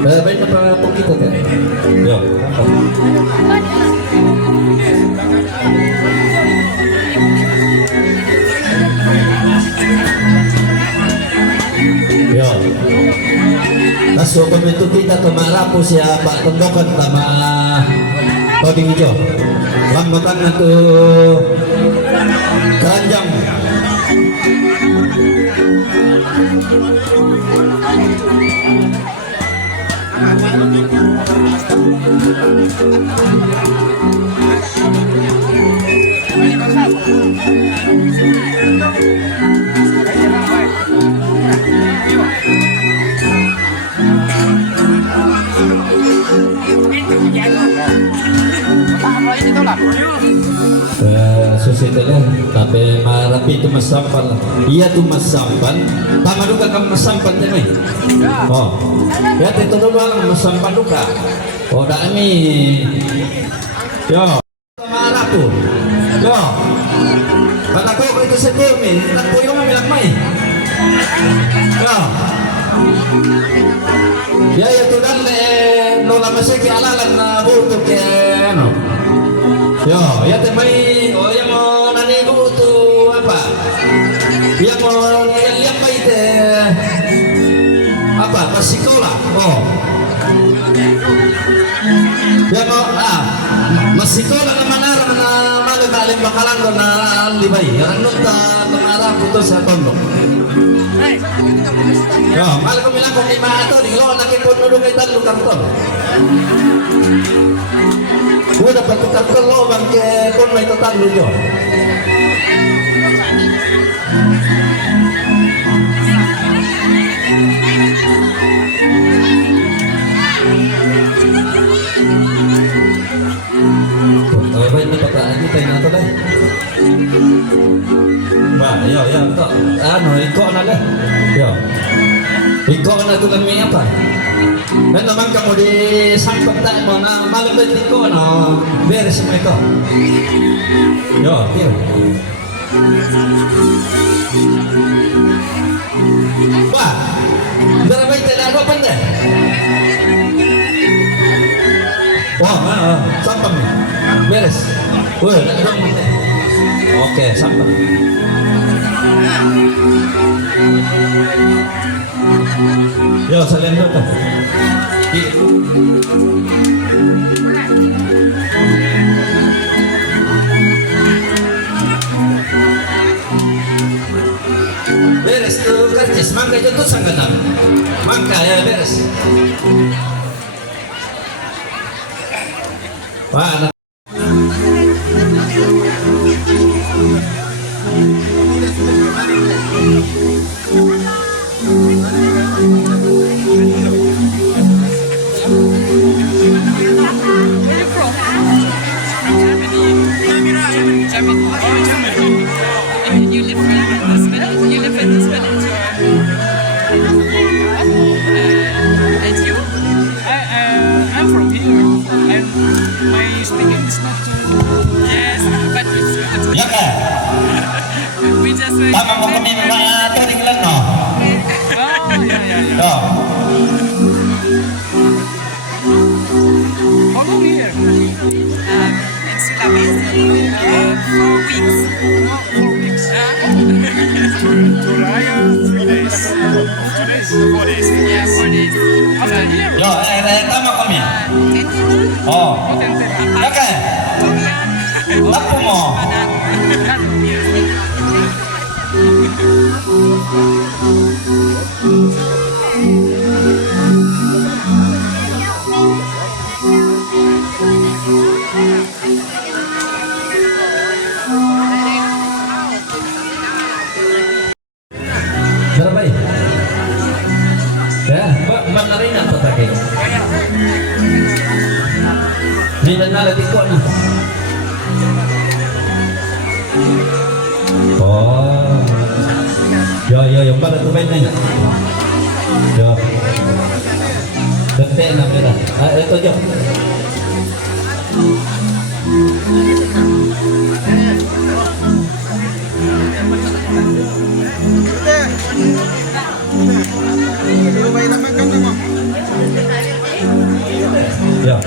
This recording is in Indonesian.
Baik apa pun kita kan? Ya. Ya. Masuk pembentuk kita kemarapu siapa tembokan sama toding hijau. Lambatan itu keranjang. Susitnya tapi marapi itu masampan iya tuh masampan tama duka kamu masampan temai oh ya itu doang masampan duka oh dah ini yo marapu yo kata kau itu setur nih tak kau yang bilang mai yo ya itu dan nola masih alalan na butuh ke no yo ya temai oh yang mau nani butuh apa yang mau lihat baik apa pas sekolah oh yang mau masih sekolah na manara na malu kalim bakalan ko na libay yang nunta pengarah putus sa tondo yo malu ko bilang kung ima ato di lo nakikot kay talo karton. Gue dapat tukar telur bang ke kon may total lujo. Baik ini pertanyaan kita yang apa deh? Wah, yo betul. Anu ikut nale, yo. Ikut na tu kami apa? Dan naman kamu di sangkot tayo mo na malam din ko na beres mo ito. Yo, tira. Wah, dara ba ito na ako pande? Wah, sampang beres. Wah, nakadong mo. Oke, sampang. Yo, salian dulu tuh. Beres tuh karcis, mangga itu sangat mangga ya beres. Wah, tama mo kami mga turing lang, no? Oh. How long here? In Sulawesi, 4 weeks. 4 weeks. Turaya, 3 days. 2 days, 4 days. Yeah, 4 days. After here? Yo, tama kami. 10 Oh. Oke. Tapo mo. Berapa ya? Ya, Pak, benerin apa tadi? Ini benar lagi kok nah. Oh, yo, yang pada tu main ni. Yo, detik nak berah. Itu je. Dulu bayi nama kamu. Ya.